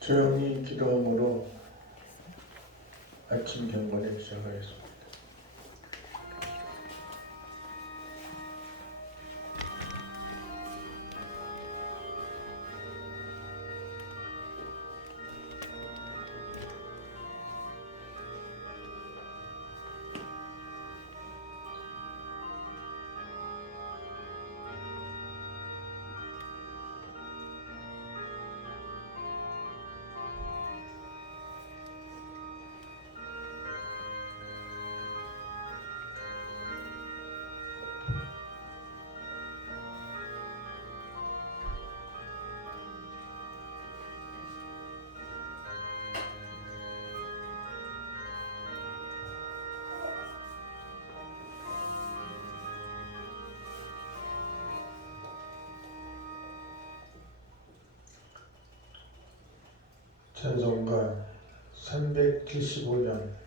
조용히 기도함으로 아침 경건을 시작하겠습니다. 찬송가 375장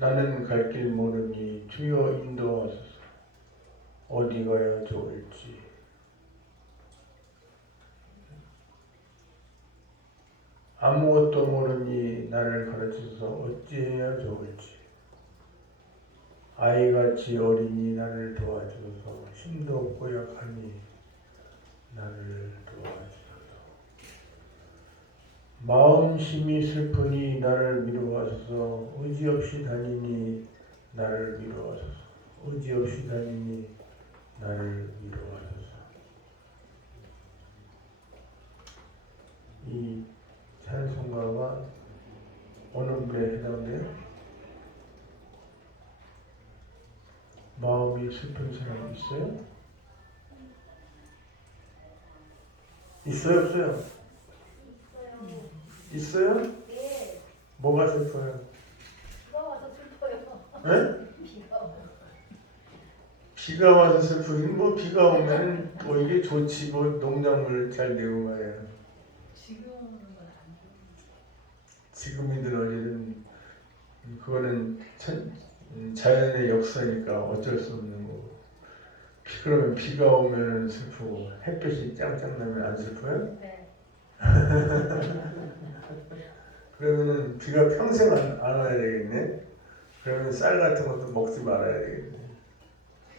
나는 갈 길 모르니 주여 인도하소서. 어디 가야 좋을지. 아무것도 모르니 나를 가르치소서. 어찌해야 좋을지. 아이같이 어리니 나를 도와주소서. 힘도 없고 약하니 나를 도와주소서. 마음심이 슬프니 나를 위로하소서. 의지없이 다니니 나를 위로하소서. 의지없이 다니니 나를 위로하소서. 이 찬송가가 어느 분에 해당돼요? 마음이 슬픈 사람 있어요? 있어요? 없어요? 있어요? 네. 뭐가 슬퍼요? 비가 와서 슬퍼요. 네? 비가 와서. 비가 와서 슬프긴 뭐 비가 오면 뭐 이게 좋지 뭐 농작물 잘 되고 말이야. 지금 오는 건 안 좋은. 지금이든 어디든 그거는 자연의 역사니까 어쩔 수 없는 거고. 그러면 비가 오면 슬프고 햇볕이 짱짱 나면 안 슬퍼요? 네. 그러면은 비가 평생 안 와야 되겠네. 그러면 쌀 같은 것도 먹지 말아야 되겠네.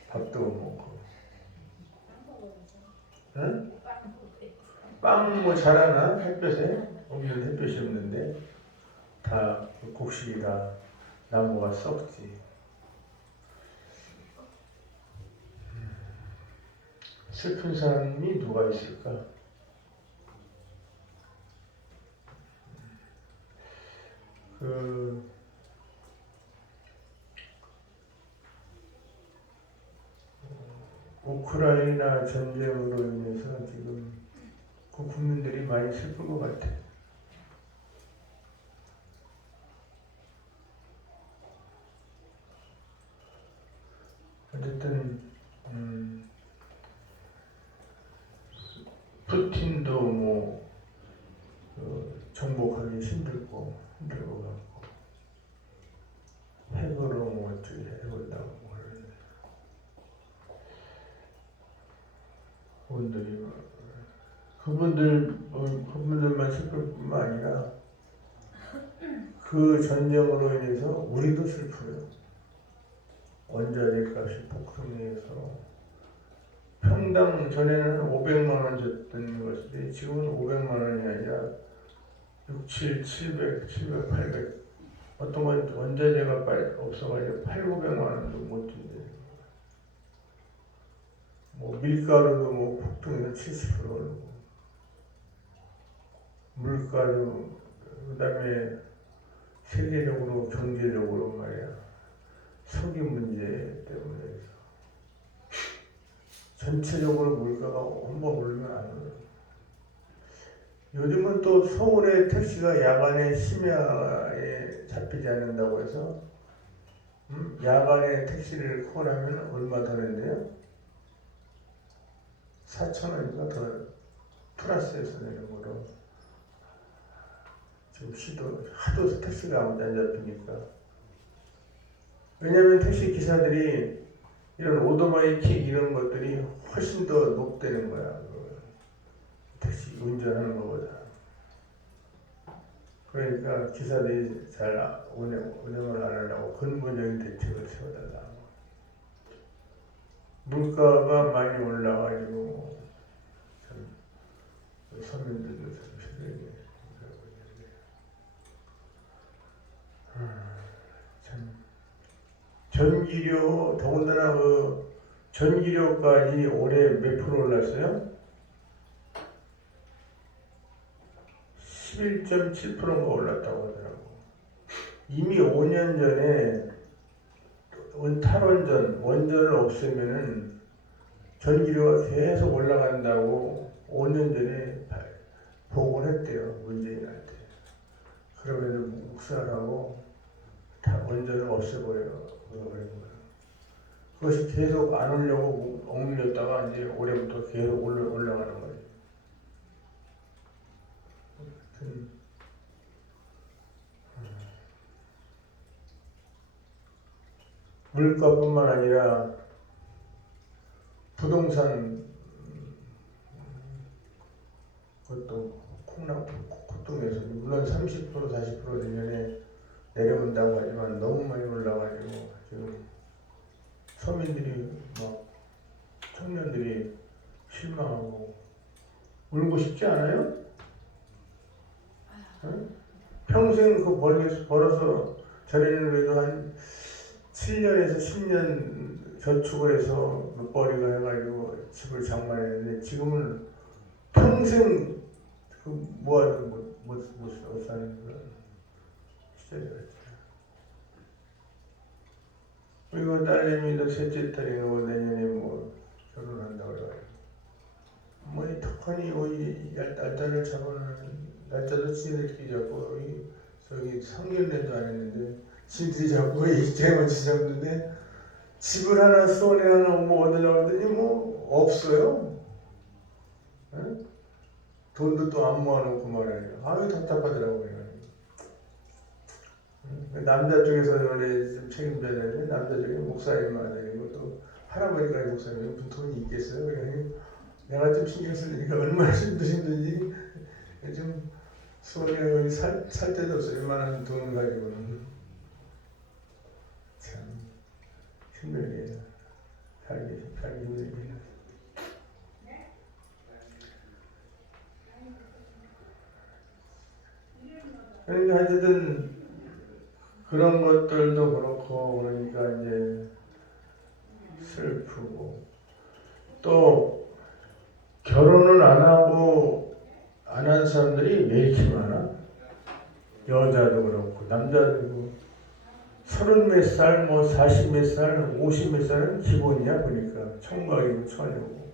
밥도 못 먹고. 응? 빵 뭐 잘하나? 햇볕에? 없는 햇볕이 없는데 다 곡식이라 나무가 썩지. 슬픈 사람이 누가 있을까? 그 우크라이나 전쟁으로 인해서 지금 그 국민들이 많이 슬픈 것 같아. 어쨌든 푸틴도 뭐 정복하기 힘들고 갖고 핵으로 뭐 어떻게 해본다고 그분들만 슬플 뿐만 아니라 그 전쟁으로 인해서 우리도 슬퍼요. 원자재 값이 폭등해서 평당 전에는 500만 원 줬던 것인데 지금은 500만 원이 아니라 6, 7, 700, 700, 800 어떤 건 원자재가 없어가지고 8, 900만 원도 못 준대요. 뭐 밀가루도 뭐 폭등해서 70% 오르고 물가도 그다음에 세계적으로 경제적으로 말이야 석유 문제 때문에 전체적으로 물가가 한번 오르면 안 오르고 요즘은 또 서울의 택시가 야간에 심야에 잡히지 않는다고 해서 야간에 택시를 콜하면 얼마 더 낸대요? 4,000원인가 더 플러스해서 내는 거로 지금 하도 택시가 아무도 안 잡히니까. 왜냐하면 택시 기사들이 이런 오토바이 킥 이런 것들이 훨씬 더 높다는 거야. 택시 운전하는 것보다. 그러니까 기사들이 잘 운행을 안 하려고 근본적인 대책을 세워달라고. 물가가 많이 올라가지고 참 서민들도 참 힘들게 참 전기료 더군다나 그 전기료까지 올해 몇 프로 올랐어요? 11.7%가 올랐다고 하더라고. 이미 5년 전에 탈원전, 원전을 없애면은 전기료가 계속 올라간다고 5년 전에 보고를 했대요, 문재인한테. 그러면서 묵살하고 다 원전을 없애버려요. 그것이 계속 안 오려고 억눌렸다가 이제 올해부터 계속 올라가는 거예요. 물가뿐만 아니라 부동산 그것도 폭등해서 물론 30% 40% 내년에 내려온다고 하지만 너무 많이 올라가지고 지금 서민들이 막 청년들이 실망하고 울고 싶지 않아요? 응? 평생 그 벌어서 전에는 그래도 한 7년에서 10년 저축을 해서 먹거리가 해가지고 집을 장만했는데 지금은 평생 그 모아도 못 사는 그런 시절이 같아요. 그리고 딸내미도 셋째 딸이 내년에 뭐 결혼한다고 그래가지고 뭐이 턱하니 이 날짜를 잡아놓은 날짜도 지들끼리 잡고 저기 상견례도 안 했는데 지들이 잡고 일정을 잡는데 집을 하나 수원에 하나 뭐 얻으려고 하더니 뭐 없어요. 응? 돈도 또 안 모아놓고 말이에요. 아유 답답하더라고요. 남자 쪽에서 원래 좀 책임져야 되는데 남자 쪽에 목사님 아들이고 또 할아버지까지 목사님이 무슨 돈이 있겠어요? 그러니 내가 좀 신경 쓰니까 얼마나 힘든지 요즘 수원에 여기 살 데도 없어. 이만한 돈을 가지고는 참 힘들게 살기 힘들게. 그러니까 어쨌든 그런 것들도 그렇고 그러니까 이제 슬프고 또 결혼을 안 하고 안 한 사람들이 왜 이렇게 많아? 여자도 그렇고 남자도 그렇고 30몇 살, 뭐 40몇 살, 50몇 살은 기본이야. 그러니까 청각이고 처녀고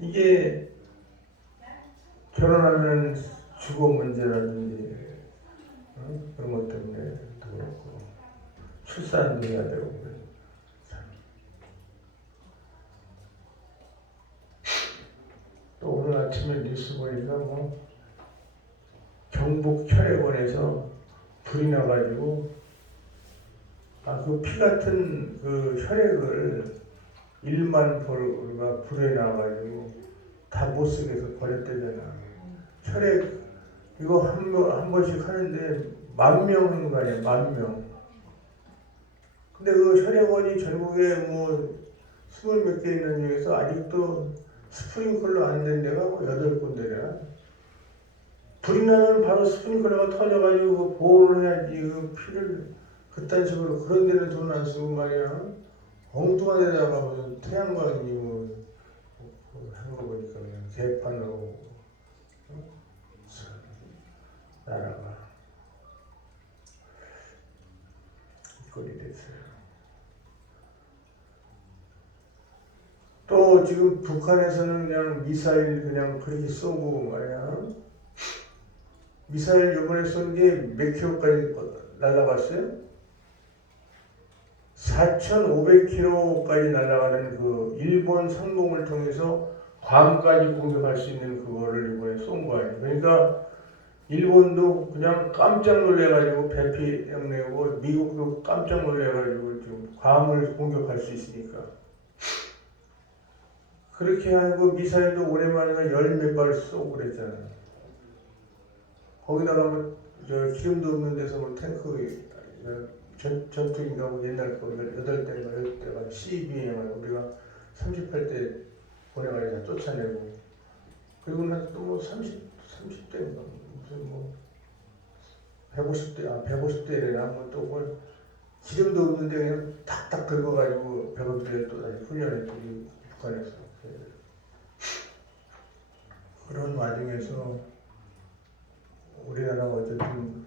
이게 결혼하면 주거 문제라든지 그런 것 때문에 또 그렇고 출산도 해야 되고 그래. 또 오늘 아침에 뉴스 보니까 뭐 경북 혈액원에서 불이 나가지고 그 피 같은 그 혈액을 1만 볼가 불에 나가지고 다 못 쓰게 해서 버렸대잖아. 혈액 이거 한 번씩 하는데 10,000명 하는 거 아니야? 10,000명. 근데 그 혈액원이 전국에 뭐 20몇 개 있는 중에서 아직도 스프링클러 안 된 데가 뭐 8군데라. 불이 나면 바로 스프링클러가 터져가지고 그 보호를 해야지. 그 피를 그딴 식으로 그런 데는 돈 안 쓰고 말이야. 엉뚱한 데다가 무슨 태양광이 뭐 한 거 보니까 그냥 개판으로 나라가 꼴이 됐어요. 또 지금 북한에서는 그냥 미사일 그냥 그렇게 쏘고 말이야. 미사일 이번에 쏜 게 몇 킬로까지 날아갔어요? 4,500km까지 날아가는 그 일본 상공을 통해서 괌까지 공격할 수 있는 그거를 이번에 쏜 거 아니에요. 그러니까 일본도 그냥 깜짝 놀래가지고 배피형 내고 미국도 깜짝 놀래가지고 지금 괌을 공격할 수 있으니까 그렇게 하고 미사일도 오랜만에 10몇 발 쏘고 그랬잖아요. 거기다가 뭐 기름도 없는 데서 뭐 탱크 전투인가 뭐 옛날 거 8대인가 10대가 CBM 우리가 38대 보내가지고 다 쫓아내고 그리고 또 30대인가 무슨 뭐 150대래나 또 뭐 기름도 없는데 그냥 탁탁 긁어가지고 150대 또 다시 훈련했더니 북한에서 그런 와중에서 우리나라가 어쨌든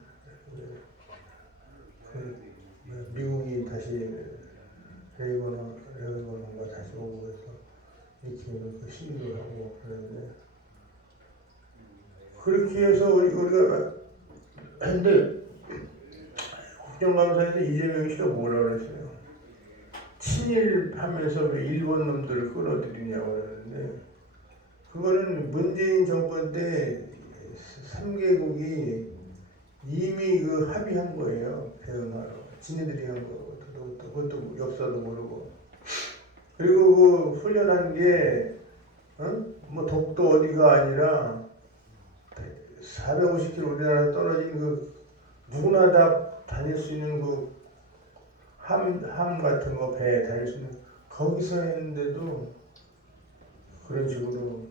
미국이 다시 레이건과 다시 오고 해서 이렇게 그 시위도 하고 그러는데 그렇게 해서 우리가 했는데 국정감사에서 이재명 씨가 뭐라 그랬어요? 친일하면서 왜 일본 놈들을 끌어들이냐고 그러는데 그거는 문재인 정권 때 3개국이 이미 그 합의한 거예요. 대응하러. 지네들이 한 거. 그것도 역사도 모르고. 그리고 그 훈련한 게, 뭐 독도 어디가 아니라 450km 우리나라 떨어진 그 누구나 다 다닐 수 있는 그 함 같은 거 배 다닐 수 있는 거기서 했는데도 그런 식으로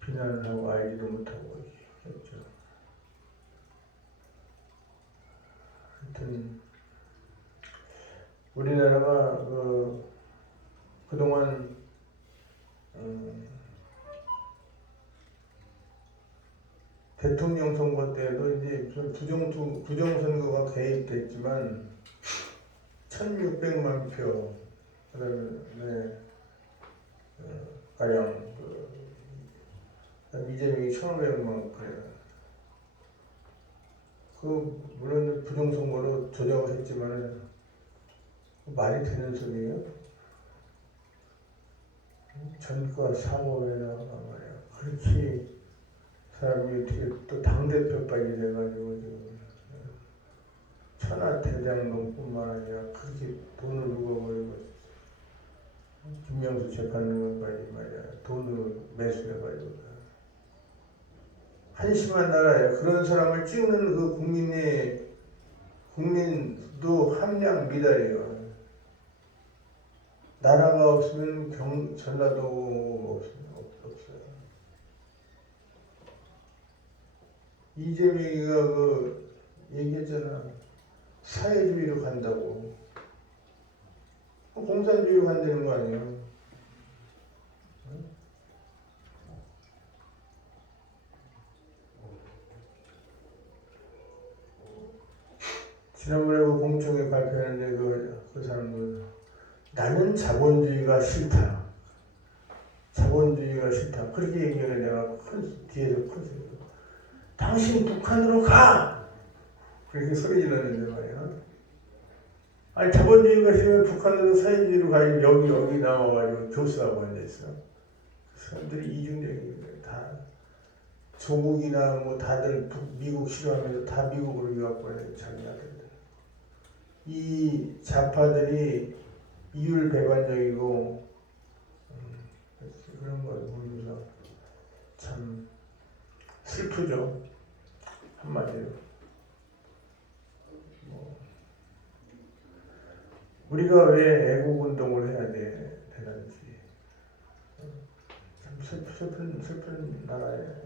비난을 하고 알지도 못하고 했죠. 하여튼 우리나라가 그동안 대통령 선거 때도 이제 부정선거가 개입됐지만 1,600만 표 그다음에 가량 이재명이 1,500만 표 물론 부정선거로 조작을 했지만 말이 되는 소리예요? 전과 사법에다가 말이야. 그렇게 사람이 어떻게 또 당대표까지 돼가지고 지금 천하대장동뿐만 아니라 그렇게 돈을 누가 버리고 김명수 재판관이 말이야 돈으로 매수해가지고 한심한 나라예요. 그런 사람을 찍는 그 국민도 함량 미달이에요. 나라가 없으면 전라도가 없어요. 이재명이가 그 얘기했잖아. 사회주의로 간다고. 공산주의로 간다는 거 아니에요. 지난번에 그 공청회 발표했는데 그 사람들 나는 자본주의가 싫다. 자본주의가 싫다. 그렇게 얘기하는 내가 뒤에서 큰 소리. 당신 북한으로 가! 그렇게 소리 질렀는데 말이야. 아니 자본주의가 싫으면 북한으로 사회주의로 가야지 여기 나와가지고 교수하고 앉아있어. 사람들이 이중적인 다 조국이나 뭐 다들 미국 싫어하면서 다 미국으로 유학 보내는 자기 나라들. 이 좌파들이 이율배반적이고 그런 걸 보면서 참 슬프죠. 한마디로. 우리가 왜 애국운동을 해야 되는지 참 슬픈 나라예요.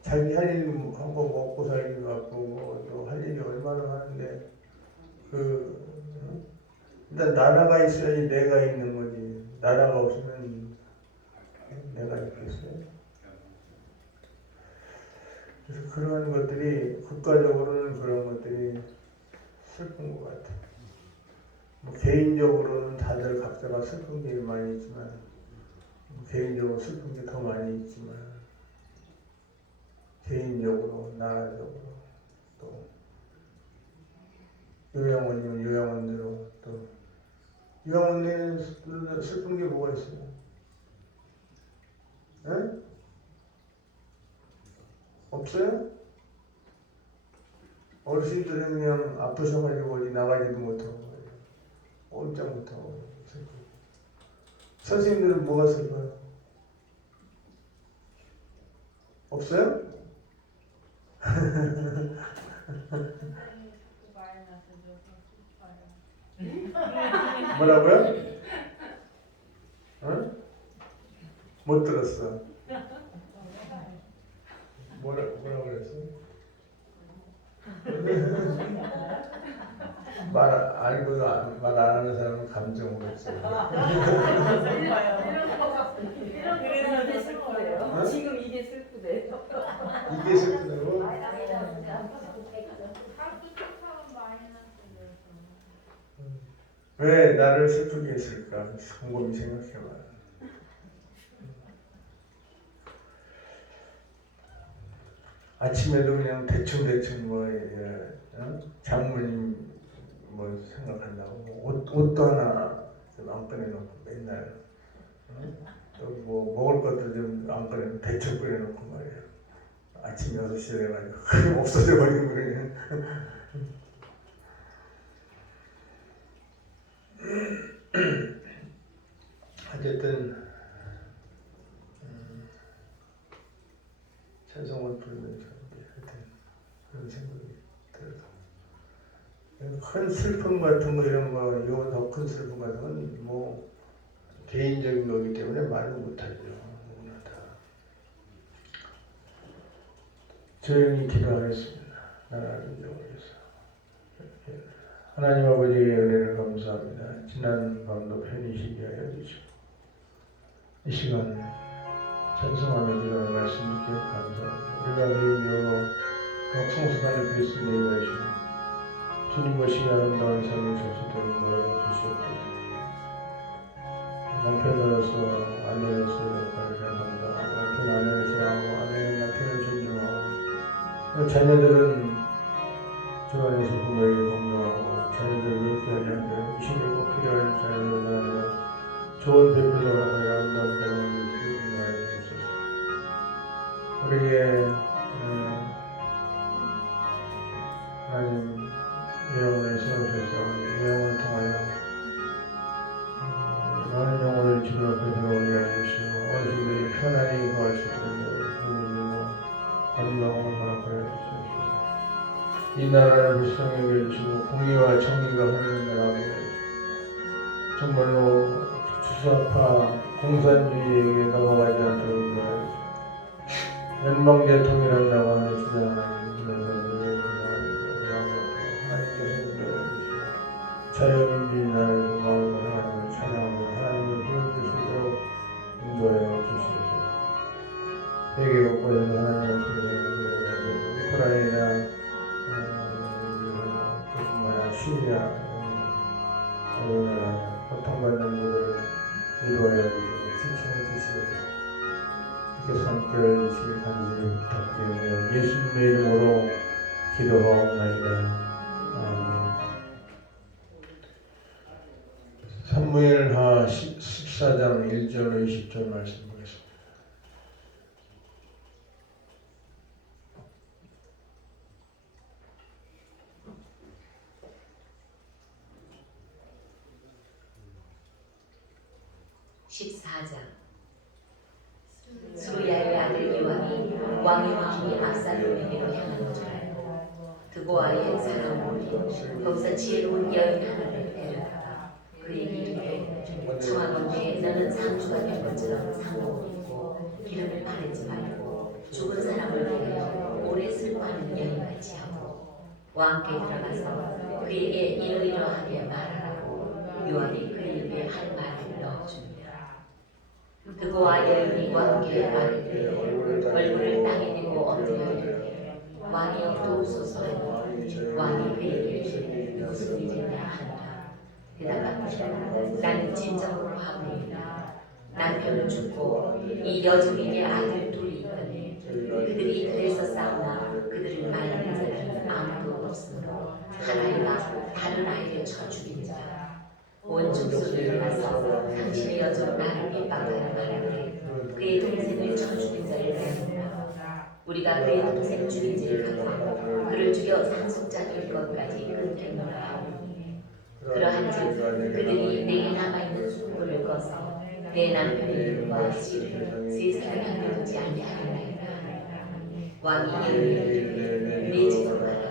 자기 할 일 한 거 먹고 살기 같고 또 할 일이 얼마나 많은데 일단 나라가 있어야지 내가 있는 거지. 나라가 없으면 내가 있겠어요. 그래서 그런 것들이 국가적으로는 그런 것들이 슬픈 것 같아. 뭐 개인적으로는 다들 각자가 슬픈 게 많이 있지만 개인적으로 슬픈 게 더 많이 있지만 개인적으로 나라적으로 또 요양원이면 요양원대로 또 요양원에 슬픈 게 뭐가 있어요? 에? 없어요? 어르신들은 그냥 아프셔가지고 어디 나가지도 못하고 꼼짝 못하고 슬프고. 선생님들은 뭐가 슬퍼요? 없어요? 뭐라고요? 어? 못 들었어. 뭐라고 그랬어? 말 안 하는 사람은 감정으로 했어. 그래서 이게 슬프대요. 어? 지금 이게 슬프대요. 이게 슬프다고? 왜 나를 슬프게 했을까? 곰곰이 생각해봐. 아침에도 그냥 대충 뭐 장모님 뭐 생각한다고 옷도 하나 좀 안 꺼내놓고 맨날 또 뭐 먹을 것도 좀 안 꺼내놓고 대충 꺼내놓고 말이야. 아침 6시에 돼가지고 그게 없어져 버리는 거예요. 어쨌든 찬송을 부르면서 하여튼 그런 생각이 들어서 큰 슬픔 같은 거 이런 거 이거 더 큰 슬픔 같은 건 뭐 개인적인 거기 때문에 말을 못하죠. 누구나 다. 조용히 기도하겠습니다. 나라를 인정하겠습니다. 하나님 아버지의 은혜를 감사합니다. 지난 밤도 편히 쉬게 하여 주시고 이 시간 찬송하며 기도하는 말씀 듣게 감사합니다. 우리가 매일요 성수관의 그리스도 예배하시고 주님 것이 아름다운 삶을 살 수 있도록 노래 주시옵소서. 남편으로서 아내로서 역할을 잘 감당하고 남편 아내를 사랑하고 아내는 남편을 존중하고 자녀들은 주 안에서 부모에게 공경하고 자녀들을 그렇게 하지 않게 이 시대에 꼭 필요한 자녀들을 하나님과 좋은 배필로 하고 아름다운 배우를 인도하여 주옵소서. 우리의 하나님 요양원에 세우셔서 요양원을 통하여 나라를 불쌍하게 해주시고 공의와 정의가 흐르는 나라고 정말로 주사파 공산주의에게 넘어가지 않도록 인도하여 연방제 통일한다고 하는 주장을 하나님께서 인도해 주시고 자유민주주의 나라를 소망하고 하나님을 찬양하며 하나님을 부를 수 있도록 인도하여 주시옵소서. 세계 곳곳에서 하나님을 소리하고 우크라이나 그뿐만 시리아 여러 나라 고통받는 분들을 위로하여 주시고 지침을 주시옵소서. 이렇게 함께 해주시길 간절히 부탁드리며 예수님의 이름으로 기도하옵나이다. 아멘. 사무엘하 14장 1절 20절 말씀 보겠습니다. 스루야의 아들 요압이 왕의 왕이 압살롬에게로 향하는 줄 알고 드보아의 사람들이 거기서 지혜로운 여인 하나를 데려다가 그에게 이르되 청하건대 너는 상주가 된 것처럼 상복을 입고 기름을 바르지 말고 죽은 사람을 위하여 오래 슬퍼하는 여인같이 하고 왕께 들어가서 그에게 이러이러하게 말하라고 요압이 그의 입에 할 말을 넣어줍니다. 드보아 여인이 왕께 말하되 얼굴을 땅에 대고 엎드려 이르되 왕이여 도우소서 하니 왕이 그에게 이르되 무슨 일이냐 하니라. 대답하되 나는 진정으로 하오니이다. 남편은 죽고 이 여종에게 아들 둘이 있거니 그들이 들에서 싸우나 그들을 말리는 사람이 아무도 없으므로 한 아이가 다른 아이를 쳐 죽인지라. 온 족속이 일어나서 당신의 여종 나를 핍박하라 말하되 그의 동생을 쳐 죽인 자를 내놓으라. 우리가 그의 동생 죽인 죄를 갚아 그를 죽여 상속자 될 것까지 끊겠노라 하오니 그러한즉 그들이 내게 남아있는 수고를 꺼서 내 남편의 이름과 씨를 세상에 남겨두지 아니하리라. 왕이 이르되 내 집으로 가라.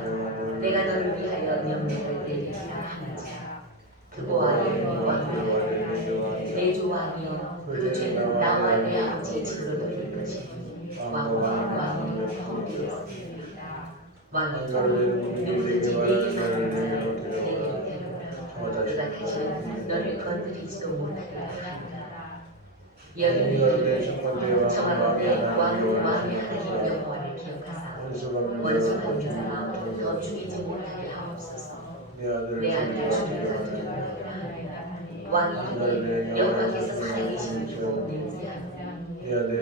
내가 너를 위하여 명령을 내리리라 하는지라. 드보아 여인이 왕께 내 주 왕이여 그 죄는 나와 내 아버지의 집으로 돌릴 것이니 왕이 허물었습니다. 왕이 누구든지 내게 가는 자를 내게로 데려오라. 그가 다시 너를 건드리지도 못하리라 하니라. 여인이 청하건대 왕의 하나님 여호와를 기억하사 원수하는 자가 더 죽이지 못하게 하옵소서. 내 아들 죽이려 두려워하라. 왕이 이르되 여호와께서 살아계시는 줄 맹세하니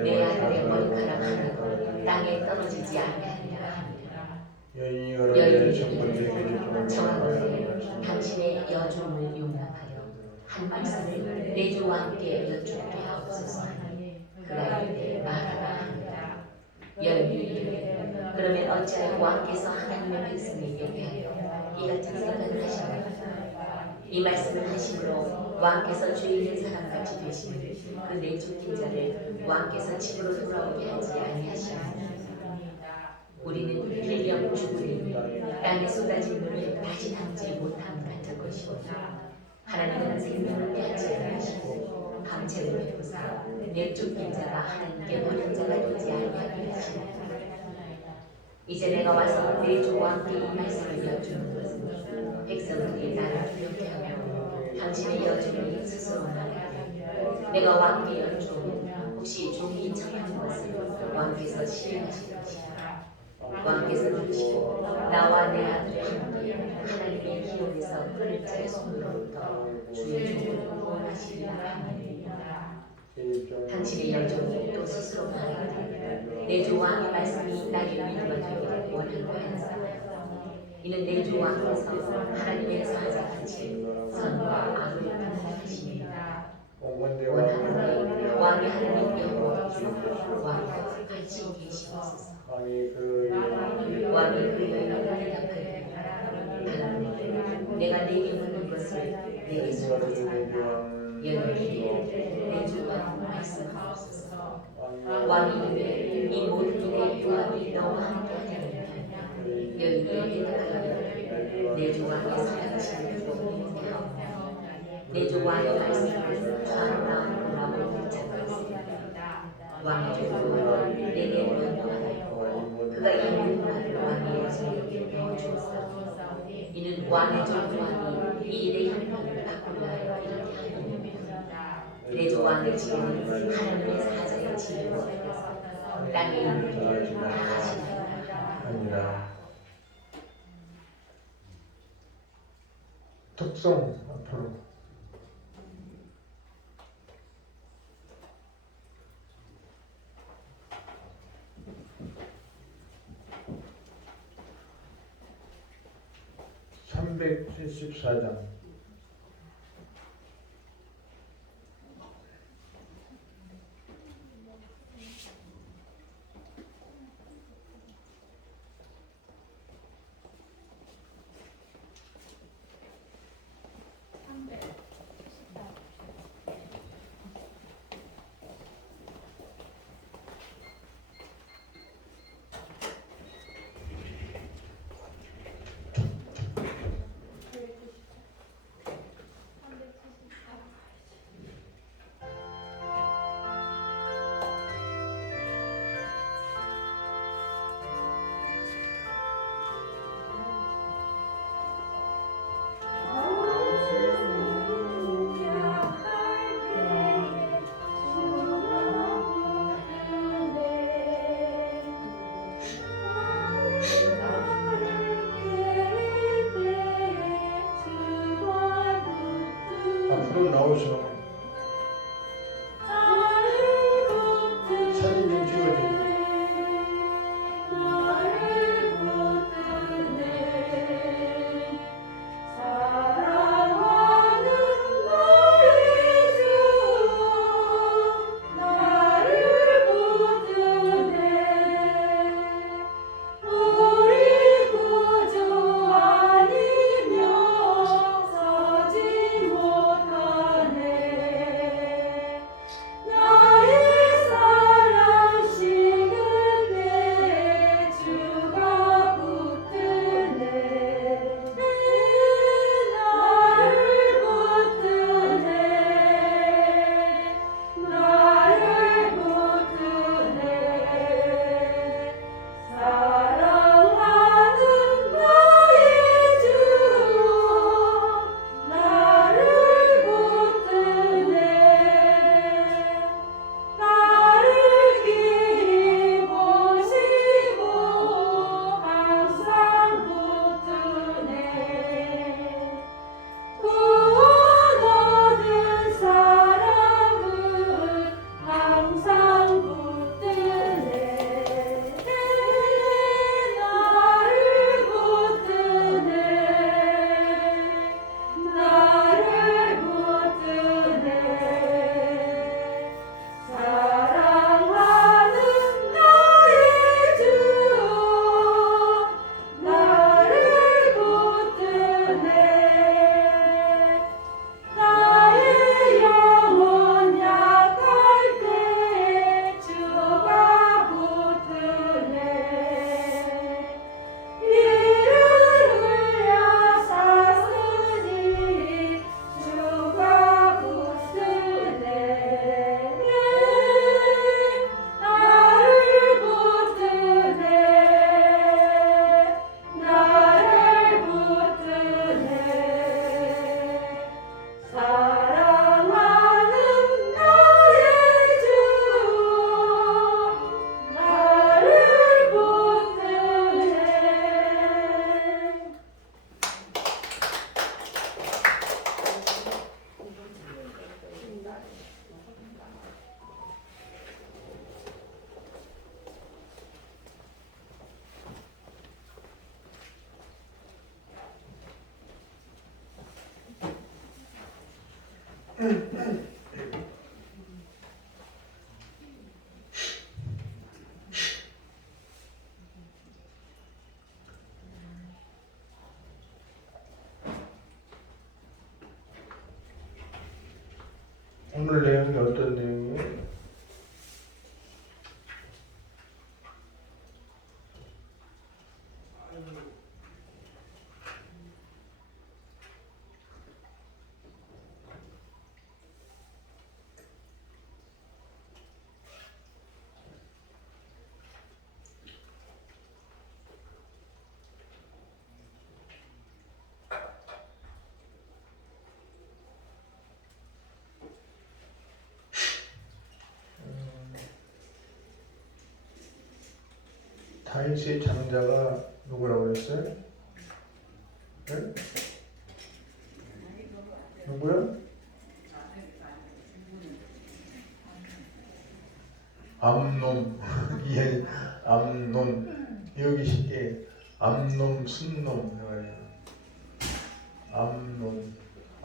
내 아들의 머리카락 하나도 땅에 떨어지지 아니하리라 하니라. 여인이 청하건대 당신의 여종을 용납하여 한 말씀을 내 주 왕께 여쭙게 하옵소서 하니 그가 이르되 말하라 하니라. 여인이 이르되 그러면 어찌하여 왕께서 하나님의 백성에게 대하여 이 같은 생각을 하시나이까. 이 말씀을 하심으로 왕께서 죄 있는 사람같이 되시는 그 내 죽인 자를 왕께서 집으로 돌아오게 하지 아니하시나이까. 우리는 필령 죽으니 땅에 쏟아진 물을 다시 담지 못함 같을 것이오니 하나님은 생명을 빼앗지 아니하시고 감체를 베푸사 내 죽인 자가 하나님께 버린 자가 되지 아니하게 하시나이다. 이제 내가 와서 내 주 왕께 이 말씀을 여쭈는 것은 백성들이 나를 두렵게 하며 당신의 여종이 스스로 말하되 내가 왕께 여쭈면 혹시 종이 청하는 것을 왕께서 시행하실 것이라. 왕께서 들으시고 나와 내 아들의 함께 하나님의 기업에서 끊을 자의 손으로부터 주의 종을 구원하시리라 하느니라. 당신의 여종이 또 스스로 말하되 내 주 왕의 말씀이 나의 위로가 되기를 원하고 하였사. 이는 내 주 왕께서 하나님에서 하자같이 선과 악을 분별하시니라. 원하노니 왕의 하나님 여호와께서 왕과 같이 계시옵소서. 왕이 그 여인에게 대답하되 하나님 내가 네게 묻는 것을 내게 소개하라. 여인이 내 주 왕 말씀하옵소서. 왕이 이르되 이 모든 일에 요압이 너와 함께 하리니 여인에게 대답하여 내주 왕의 사랑하시는 그도 내주 왕의 말씀을 하나라고 묻자마였습니다. 왕의 종도 내게 명령하여 그가 이 문화를 왕의 종에게 내어주었사오니 이는 왕의 종 왕이 이 일의 형편을 바꾸려 하여 이렇게 하였습니다. 내주 왕의 지혜는 하나님의 사자의 지혜로 되어서 땅에 있는 일을 다 하시나이다. 아니라 특성 앞으로 (374장) 앞으로 나오셔. 사진 좀 찍어줘. 오늘 내용이 어떤 내용이에요? 다윗의 장자가 누구라고 그랬어요? 네? 누구요? 암놈. 예, 암논. 여기 시기에 암놈, 순놈 해가지고 암논.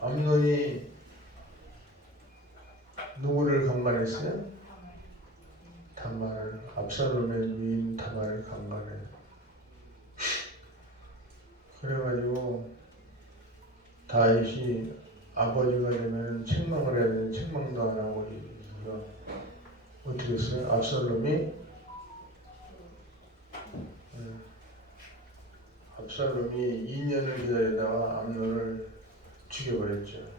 암논이 누구를 강간했어요? 다말을. 압살롬의 누인 다말을 강간해. 그래가지고 다윗이 아버지가 되면 책망을 해야 되는데 책망도 안 하고 이거 어떻게 했어요? 압살롬이 압살롬이 2년을 기다리다가 암논을 죽여버렸죠.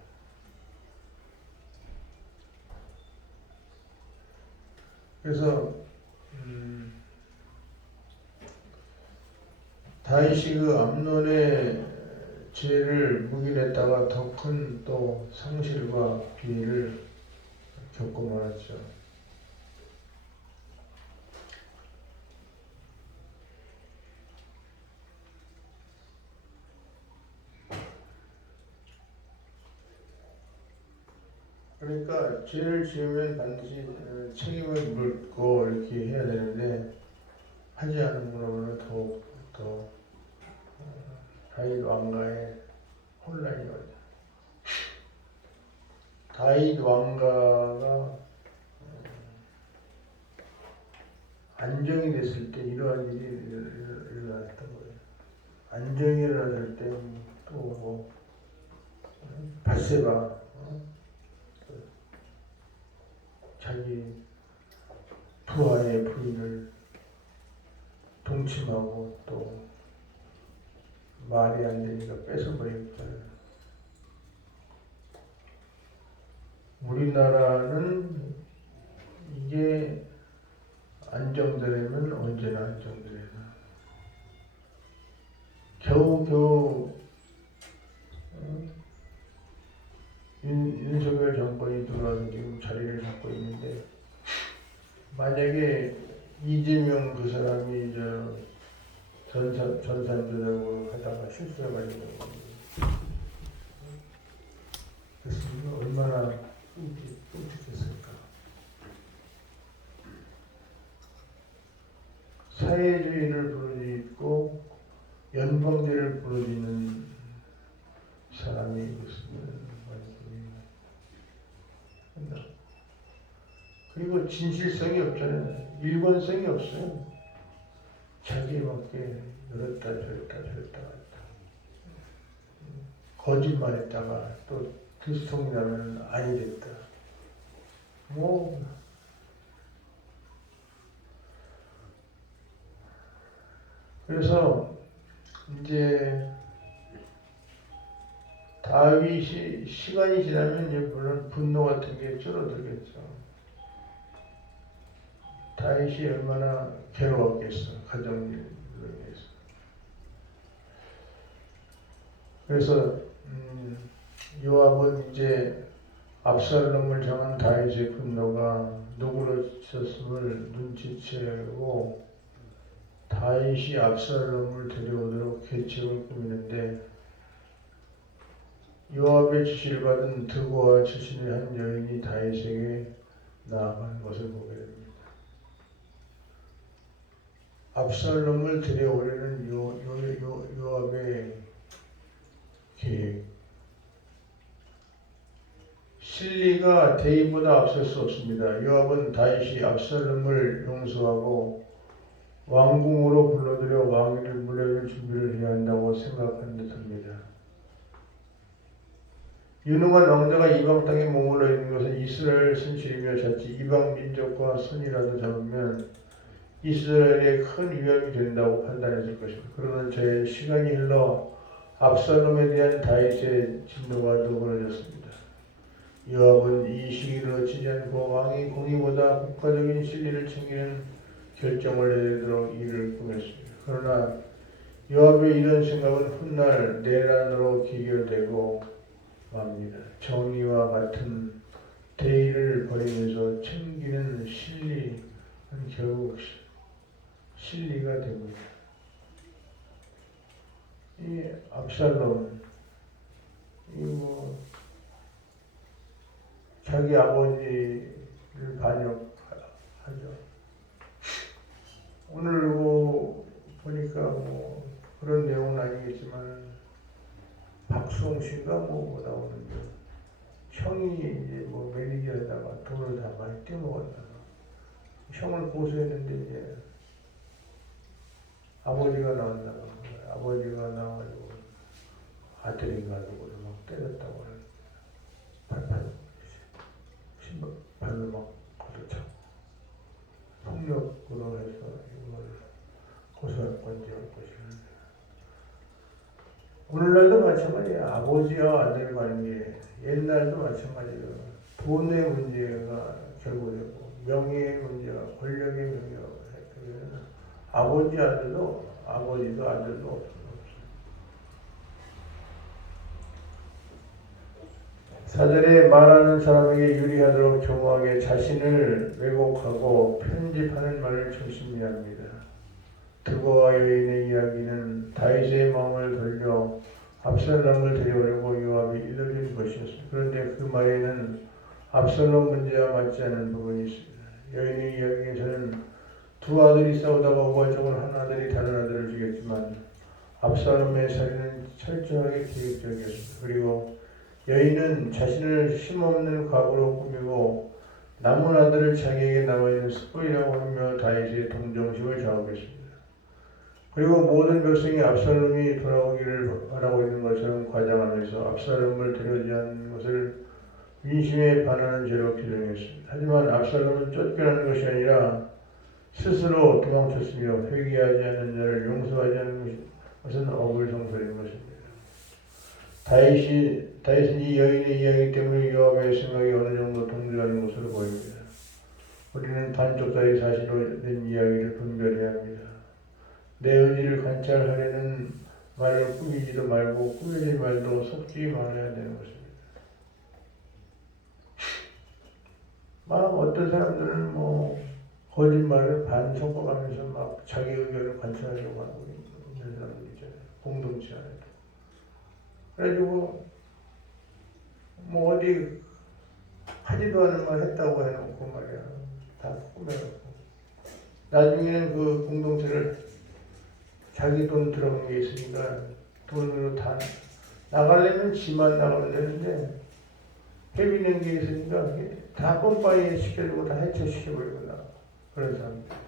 그래서 다윗이 그 암논의 죄를 묵인했다가 더 큰 또 상실과 비위를 겪고 말았죠. 그러니까 죄를 지으면 반드시 책임을 묻고 이렇게 해야 되는데 하지 않은 거로는 더욱 더 다윗 왕가의 혼란이 오죠. 다윗 왕가가 안정이 됐을 때 이러한 일이 일어났던 거예요. 안정이 일어났을 때 또 밧세바 자기 부하의 부인을 동침하고 또 말이 안 되니까 뺏어버렸잖아요. 우리나라는 이게 안정되려면 언제나 안정되려나. 겨우겨우 윤석열 정권이 들어와서 지금 자리를 잡고 있는데 만약에 이재명 그 사람이 전산조작으로 하다가 실수해가지고 그랬으면 얼마나 끔찍했을까. 사회주의를 부르짖고 연방제를 부르짖는 사람이 있으면 그리고 진실성이 없잖아요. 일관성이 없어요. 자기에 맞게 열었다 했다. 거짓말했다가 또 들통이 나면 아니 됐다. 그래서 이제 다윗이 시간이 지나면 이제 물론 분노 같은 게 줄어들겠죠. 다윗이 얼마나 괴로웠겠어, 가정일로 인해서. 그래서 요압은 이제 압살롬을 향한 다윗의 분노가 누그러졌음을 눈치채고 다윗이 압살롬을 데려오도록 계책을 꾸미는데 요압의 지시를 받은 드고아 출신의 한 여인이 다윗에게 나아간 것을 보게 됩니다. 압살롬을 데려오려는 요압의 계획. 실리가 대의보다 앞설 수 없습니다. 요압은 다윗이 압살롬을 용서하고 왕궁으로 불러들여 왕위를 물려줄 준비를 해야 한다고 생각한 듯합니다. 유능한 왕자가 이방 땅에 머물러 있는 것은 이스라엘 손실이며 자칫 이방 민족과 손이라도 잡으면 이스라엘에 큰 위험이 된다고 판단했을 것입니다. 그러나 제 시간이 흘러 압살롬에 대한 다윗의 진노가 누그러졌습니다. 요압은 이 시기를 놓치지 않고 왕의 공의보다 국가적인 실리를 챙기는 결정을 내리도록 일을 꾸몄습니다. 그러나 요압의 이런 생각은 훗날 내란으로 기결되고 맙니다. 정의와 같은 대의를 버리면서 챙기는 실리는 결국 진리가 됩니다. 이 압살롬, 자기 아버지를 반역하죠. 오늘 보니까 그런 내용은 아니겠지만 박수홍 씨인가 나오는데 형이 이제 매니저에다가 돈을 다 많이 떼먹었다가 형을 고소했는데 이제 아버지가 나와가지고 아들인가 누구를 막 때렸다고 하는 신발 발로 막 걷어차고 폭력으로 해서 이걸 고소할 건지 할 것이는데 오늘날도 마찬가지야. 아버지와 아들 관계 옛날도 마찬가지예요. 돈의 문제가 결부되고 명예의 문제가 권력의 문제가 되면 아버지도 아들도 없어요. 사전에 말하는 사람에게 유리하도록 교묘하게 자신을 왜곡하고 편집하는 말을 조심해야 합니다. 드보와 여인의 이야기는 다윗의 마음을 돌려 압살롬을 데려오려고 요압이 일러준 것이었습니다. 그런데 그 말에는 압살롬 문제와 맞지 않는 부분이 있습니다. 여인의 이야기에서는 두 아들이 싸우다가 우발적으로 한 아들이 다른 아들을 죽였지만 압살롬의 살인은 철저하게 계획적이었습니다. 그리고 여인은 자신을 힘없는 과부로 꾸미고 남은 아들을 자기에게 남아있는 스포이라고 하며 다윗의 동정심을 자극했습니다. 그리고 모든 백성이 압살롬이 돌아오기를 바라고 있는 것처럼 과장하면서 압살롬을 데려오지 않는 것을 민심에 반하는 죄로 규정했습니다. 하지만 압살롬은 쫓겨나는 것이 아니라 스스로 도망쳤으며 회개하지 않는 자를 용서하지 않는 것은 어불성설인 것입니다. 다윗은 이 여인의 이야기 때문에 요압의 생각이 어느 정도 동조하는 것으로 보입니다. 우리는 반쪽짜리 사실로 된 이야기를 분별해야 합니다. 내 의지를 관찰하려는 말을 꾸미지도 말고 꾸며진 말도 속지 말아야 되는 것입니다. 어떤 사람들은 거짓말을 반 섞어가면서 막 자기 의견을 관찰하려고 하고 있는 사람들 있잖아요. 공동체 안에도. 그래가지고 어디 하지도 않은 말 했다고 해놓고 말이야. 다 꾸며놓고. 나중에는 그 공동체를 자기 돈 들어간 게 있으니까 돈으로 다 나가려면 지만 나가면 되는데 해비낸 게 있으니까 다 뻔빠이 시켜주고 다 해체시켜버리고 나가. 그런 사람들.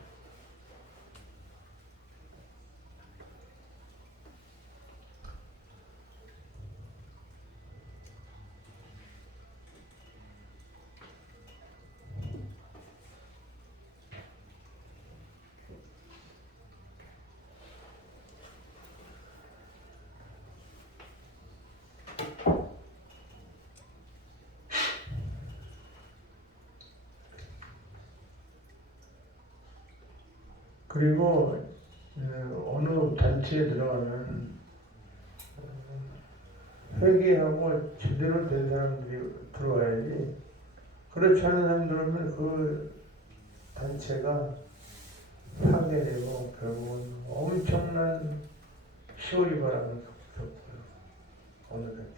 그리고 어느 단체에 들어가면 회개하고 제대로 된 사람들이 들어와야지. 그렇지 않은 사람 들어오면 그 단체가 파괴되고 결국은 엄청난 시오리 바람을 겪고요. 어느 단체.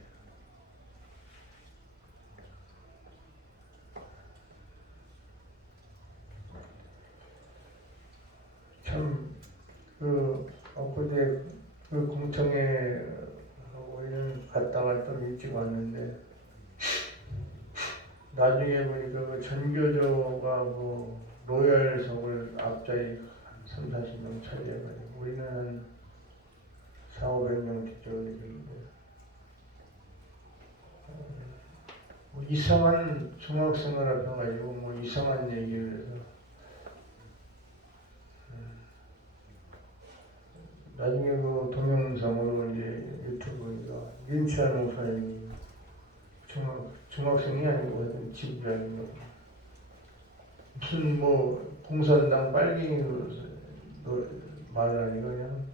참 엊그제 그 공청회 우리는 갔다가 좀 일찍 왔는데 나중에 보니까 그 전교조가 로열석을 앞자리 3, 40명 차지해가지고 우리는 한 4, 500명 뒤쪽에 있는데 이상한 중학생을 앞에가지고 이상한 얘기를 해서 나중에 그 동영상으로 이제 유튜브가 윤치한 목사님이 중학생이 아니고 하여튼 집이라는 거 무슨 공산당 빨갱이로 말하니까 그냥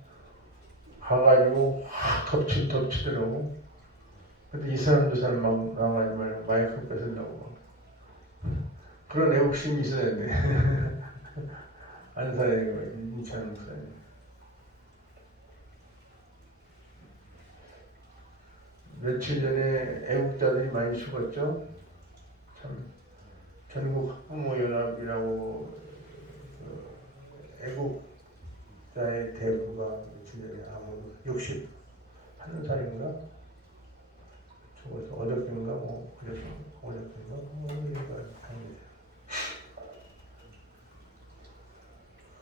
가가지고 확 덮치더라고. 근데 이 사람 저 사람 막 나와가지고 말이야 마이크 뺏으려고 그런 애국심이 있어야 돼. 안산에 인천 목사님. 며칠 전에 애국자들이 많이 죽었죠. 참 전국 학부모 연합이라고 애국자의 대부가 며칠 전에 아무도 61살인가 죽어서 어저께인가 뭐 그래서 어저께인가 뭐 이거 당니다.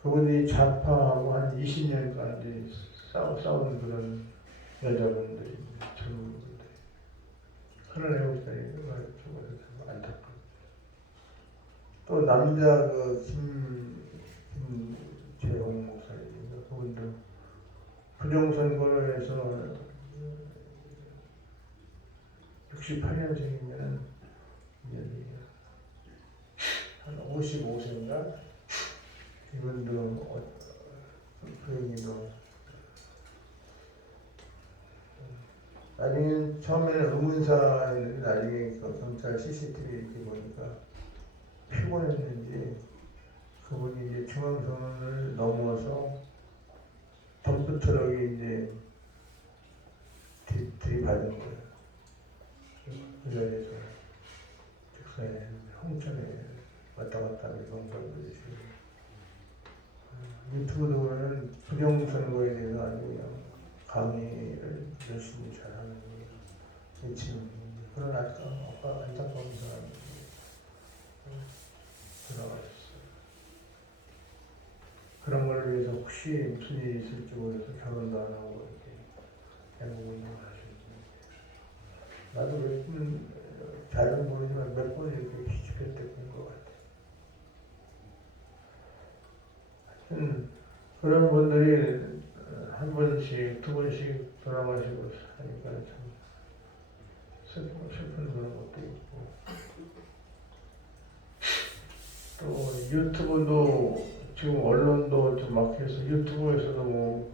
그분이 좌파하고 한 20년까지 싸운 그런 여자분들이 젊은분들 그런 애국자들이 죽어서 참 안타깝고 또 남자 그 김재홍 목사님 그분도 부정선거에서 68년생이면 한 55세인가 이분도 그 얘기도 나중에 처음에는 의문사였는데 나중에 그 경찰 CCTV 이렇게 보니까 피곤했는지 그분이 이제 중앙선을 넘어서 덤프트럭이 이제 들이받은 거예요. 그 자리에서 특사에 홍천에 왔다 갔다 하는 경찰들이 유튜브도 보면 부정선거에 대해서 아주 그냥 강의를 열심히 잘하는 지금 그런 안타까운 사람이 돌아가셨어요. 그런 걸 위해서 혹시 무슨 일이 있을지 몰라서 결혼도 안 하고 이렇게 애국을 하시는데 나도 몇 번 잘은 모르지만 몇 번 이렇게 기집했던 것 같아요. 하여튼 그런 분들이 한 번씩 두 번씩 돌아가시고 하니까 참 슬픈 그런 것도 있고 또 유튜브도 지금 언론도 좀 막혀서 유튜브에서도 뭐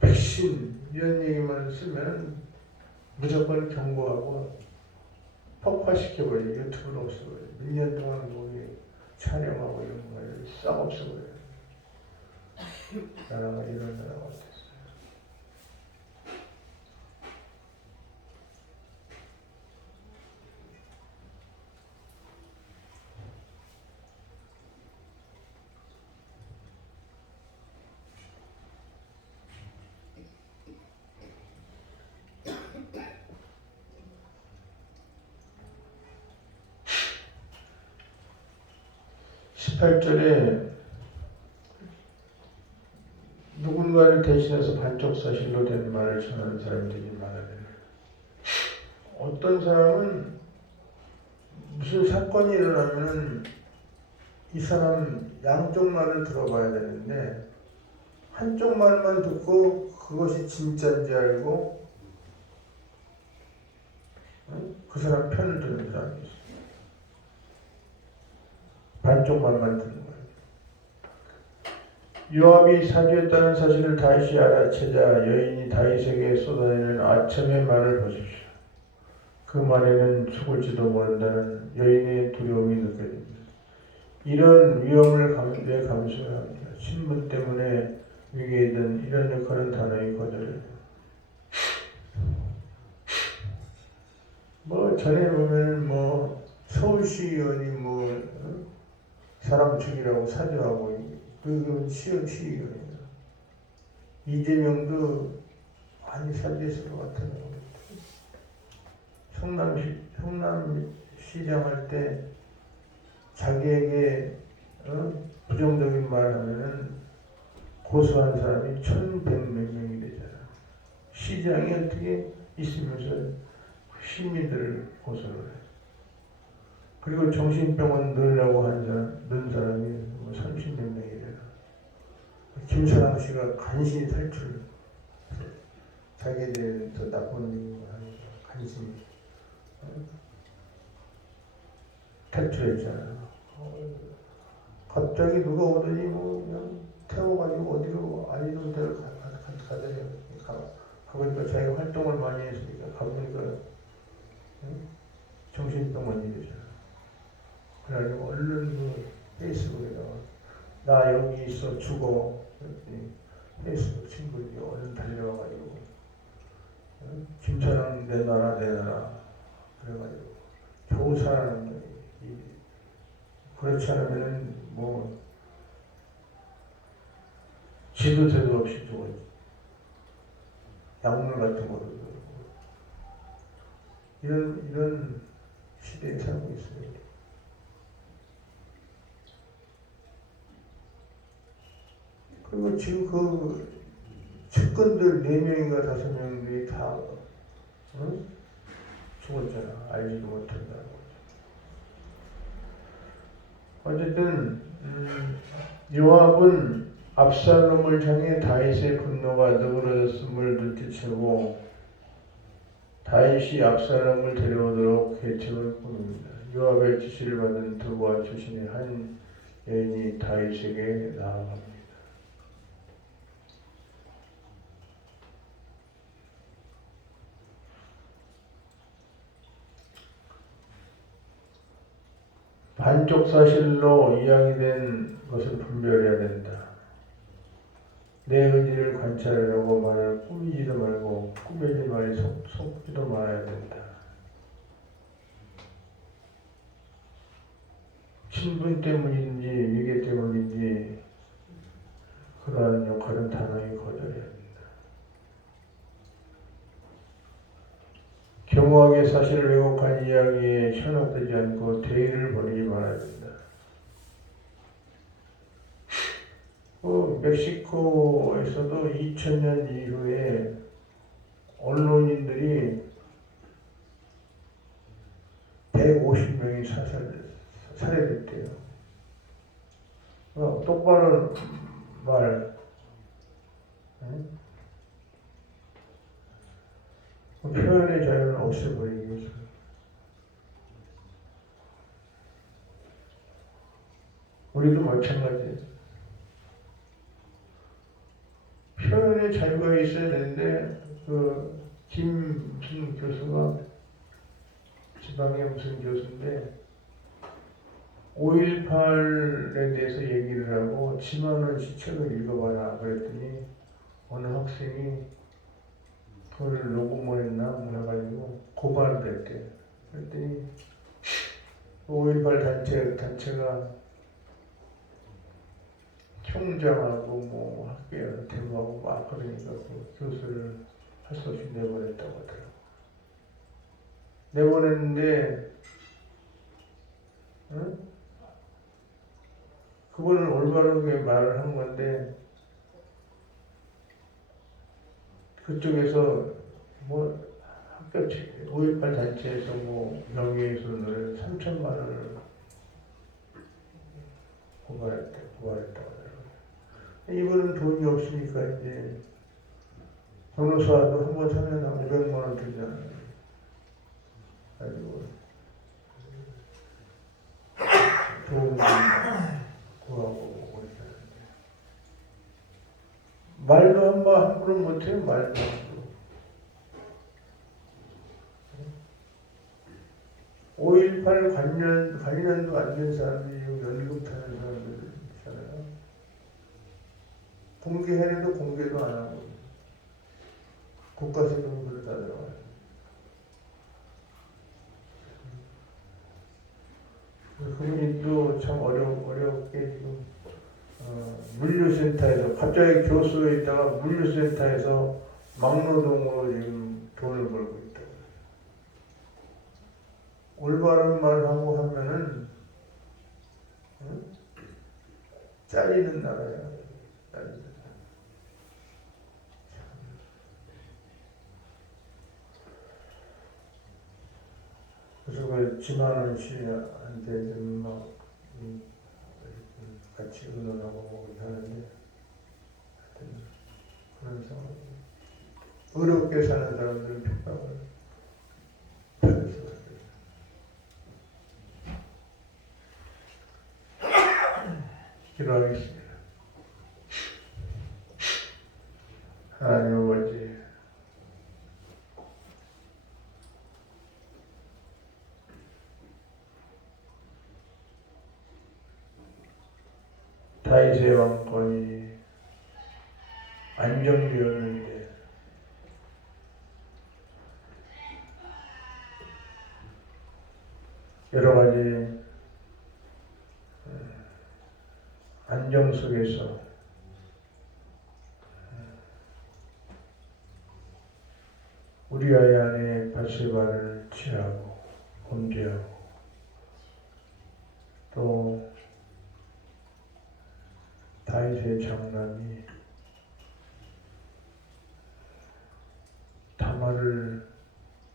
백신 이런 얘기만 쓰면 무조건 경고하고 폭파시켜버려요. 유튜브로 없애버려요. 몇 년 동안 거기 촬영하고 이런 걸 싹 없애버려요. 나라가 이런 나라가 어땠어요. 18절에 누군가를 대신해서 반쪽 사실로 된 말을 전하는 사람들이 말하는 어떤 사람은 무슨 사건이 일어나면은 이 사람 양쪽 말을 들어봐야 되는데 한쪽 말만 듣고 그것이 진짜인지 알고 그 사람 편을 드는 사람이 있어요. 반쪽 말만 듣는 거예요. 요압이 사주했다는 사실을 다윗이 알아채자 여인이 다윗에게 쏟아내는 아첨의 말을 보십시오. 그 말에는 죽을지도 모른다는 여인의 두려움이 느껴집니다. 이런 위험을 왜 감수해야 합니까? 신분 때문에 위기에 든 이런 역할은 단호히 거절해요. 뭐 전에 보면은 뭐 서울시의원이 뭐 사람 죽이라고 사주하고 그건 시의원이에요. 이재명도 많이 사주했을 것 같아요. 성남시장 할 때 자기에게 부정적인 말 하면은 고소한 사람이 1,100몇 명이 되잖아. 시장이 어떻게 있으면서 시민들을 고소를 해. 그리고 정신병원 넣으려고 넣은 사람이 뭐 30몇 명이래요. 김사랑 씨가 간신히 탈출. 자기에 대해 더 나쁜 일을 하니까 간신히 탈출했잖아. 갑자기 누가 오더니 뭐 그냥 태워가지고 어디로 아니던 데로 가보니까 자기가 활동을 많이 했으니까 가보니까 정신병원이 되잖아. 그래가지고 얼른 그 페이스북에다가 나 여기 있어 죽어. 그랬더니 페이스북 친구들이 얼른 달려와가지고 김사랑 내놔라 그래가지고 겨우 살아난 거예요. 그렇지 않으면 뭐 지도 대도 없이 죽었지. 약물 같은 거도 이런 시대에 살고 있어요. 그리고 지금 그 측근들 4명인가 5명들이 다 죽었잖아. 알지도 못한다고. 어쨌든 요압은 압살롬을 향해 다윗의 분노가 너그러졌음을 눈치채고 다윗이 압살롬을 데려오도록 계책을 꾸밉니다. 요압의 지시를 받은 두부와 출신의 한 여인이 다윗에게 나아갑니다. 반쪽 사실로 이야기된 것을 분별해야 된다. 내 의지를 관찰하려고 말을 꾸미지도 말고 꾸며진 말에 속지도 말아야 된다. 친분 때문인지 위계 때문인지 그러한 역할은 단호히 거절해야 된다. 경호하게 사실을 왜곡한 이야기에 현혹되지 않고 대의를 버리지 말아야 된다. 멕시코에서도 2000년 이후에 언론인들이 150명이 살해됐대요. 똑바로 말. 표현의 자유를 없애버리기 위해서. 우리도 마찬가지예요. 표현의 자유가 있어야 되는데 무슨 교수가 지방의 무슨 교수인데 5.18에 대해서 얘기를 하고 지만원 씨 책을 읽어봐라 그랬더니 어느 학생이 그걸 녹음을 했나 뭐 해가지고 고발을 했대. 그랬더니 5.18 단체가 총장하고 뭐 학교에서 데모하고 막 그러니까 그 교수를 할 수 없이 내보냈다고 하더라고. 내보냈는데 그거는 올바르게 말을 한 건데 그쪽에서 뭐 학교 5.18 단체에서 뭐 명예훼손을 3천만 원을 고발했다고 하더라고요. 이분은 돈이 없으니까 이제 변호사도 한 번 사면 한 500만 원 들잖아요. 가지고 도움 구하고 그랬다는데 말도 함부로 못해요. 말도 함부로. 5.18 관련도 안 된 사람들이 연금 타는 사람들 있잖아요. 공개해도 공개도 안 하고 국가세금 그러다 들어가요. 그분이 또 참 어렵게 지금 물류센터에서 갑자기 교수에 있다가 물류센터에서 막노동으로 지금 돈을 벌고 있다고. 올바른 말 하고 하면은 잘리는 나라야. 그래서 그 지만원 씨한테 좀 막 같이 의논하고 뭐 하는데 그런 상황. 어렵게 사는 사람들은 핍박을 받았어요. 기도하겠습니다. 하나님 아버지, 다윗의 왕권이 안정되었는데 여러 가지 안정 속에서 우리아의 아내 바세바를 취하고 범죄하고 또 다윗의 장남이 다말을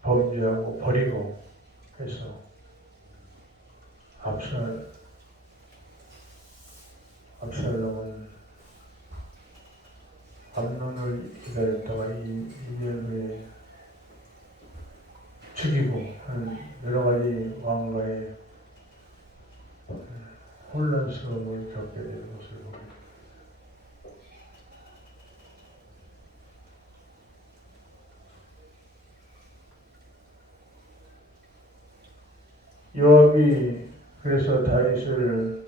범죄하고 버리고 해서 압살롬은 암논을 기다렸다가 이면에 죽이고 하는 여러 가지 왕가의 혼란스러움을 겪게 되는 것을 보게 됩니다. 요압이 그래서 다윗을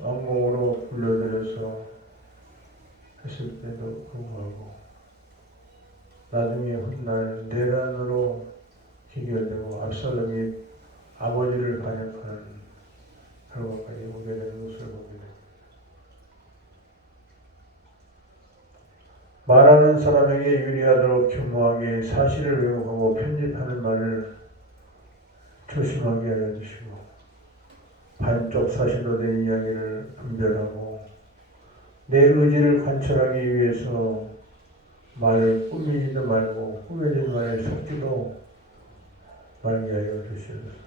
왕궁으로 불러들여서 했을 때도 불구하고 나중에 훗날 내란으로 기결되고 압살롬이 아버지를 반역하는 결과까지 오게 되는 것을 보게 됩니다. 말하는 사람에게 유리하도록 교묘하게 사실을 왜곡하고 편집하는 말을 조심하게 하여 주시고 반쪽 사실로 된 이야기를 분별하고 내 의지를 관철하기 위해서 말을 꾸미지도 말고 꾸며진 말에 속지도 말게 하여 주시옵소서.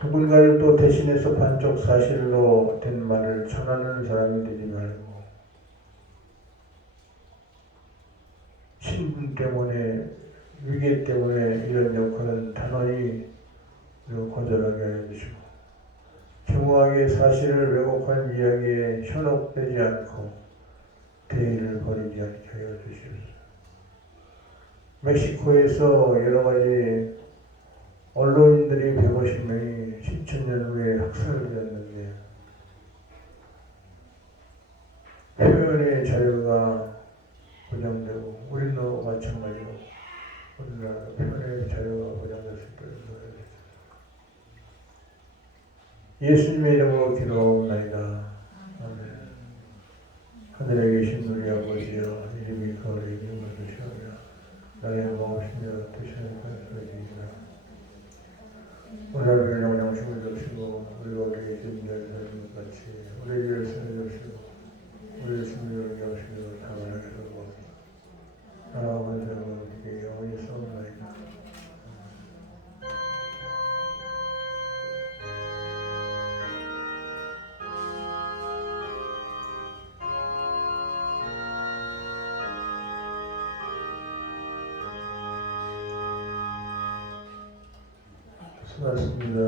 누군가를 또 대신해서 반쪽 사실로 된 말을 전하는 사람이 되지 말고 신분 때문에 위계 때문에 이런 역할은 단호히 거절하게 하여 주시고 교묘하게 사실을 왜곡한 이야기에 현혹되지 않고 대의를 버리지 않게 하여 주시옵소서. 멕시코에서 여러 가지 언론인들이 150명이 1000년 후에 학살되었는데 표현의 자유가 보장되고 우리도 마찬가지로 우리나라 표현의 자유가 보장됐을 것을 예수님의 이름으로 기도하옵나이다. 아멘. 하늘에 계신 우리 아버지여 이름이 거룩히 여겨주시오며 나의 마음이시며 뜻하는 것을 오늘 우리를 양식을 주시고 우리가 우리에게 주신 대로 것 같이 우리에게 선을 주시고 우리의 승리를 양식으로 당하게 하소서. 아버지 우리에게 영원히 싸움나이다. 수고하셨습니다.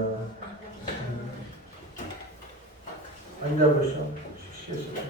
앉아보시오. 쉬셨습니다.